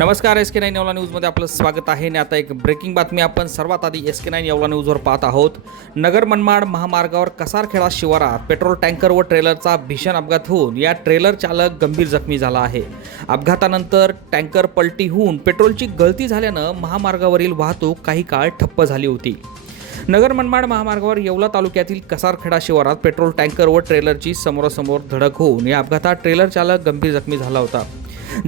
नमस्कार S K nine Yeola न्यूजमध्ये आपलं स्वागत आहे. आणि आता एक ब्रेकिंग बातमी आपण सर्वात आधी एस के नाईन येवला न्यूजवर पाहत आहोत. नगर मनमाड महामार्गावर कसारखेडा शिवारात पेट्रोल टँकर व ट्रेलरचा भीषण अपघात होऊन या ट्रेलर चालक गंभीर जखमी झाला आहे. अपघातानंतर टँकर पलटी होऊन पेट्रोलची गळती झाल्यानं महामार्गावरील वाहतूक काही काळ ठप्प झाली होती. नगर मनमाड महामार्गावर येवला तालुक्यातील कसारखेडा शिवारात पेट्रोल टँकर व ट्रेलरची समोरासमोर धडक होऊन या अपघातात ट्रेलर चालक गंभीर जखमी झाला होता.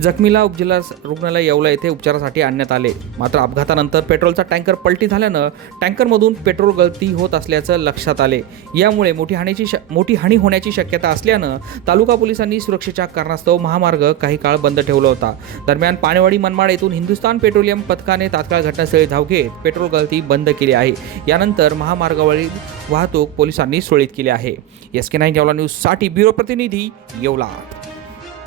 जखमीला उपजिल्हा रुग्णालय येवला येथे उपचारासाठी आणण्यात आले. मात्र अपघातानंतर पेट्रोलचा टँकर पलटी झाल्यानं टँकरमधून पेट्रोल गळती होत असल्याचं लक्षात आले. यामुळे मोठी हानीची श मोठी हानी होण्याची शक्यता असल्यानं तालुका पोलिसांनी सुरक्षेच्या कारणास्तव महामार्ग काही काळ बंद ठेवला होता. दरम्यान पाणेवाडी मनमाड येथून हिंदुस्तान पेट्रोलियम पथकाने तात्काळ घटनास्थळी धाव घेत पेट्रोल गळती बंद केली आहे. यानंतर महामार्गावरील वाहतूक पोलिसांनी सुरळीत केली आहे. एस के नाईन येवला न्यूजसाठी ब्युरो प्रतिनिधी येवला.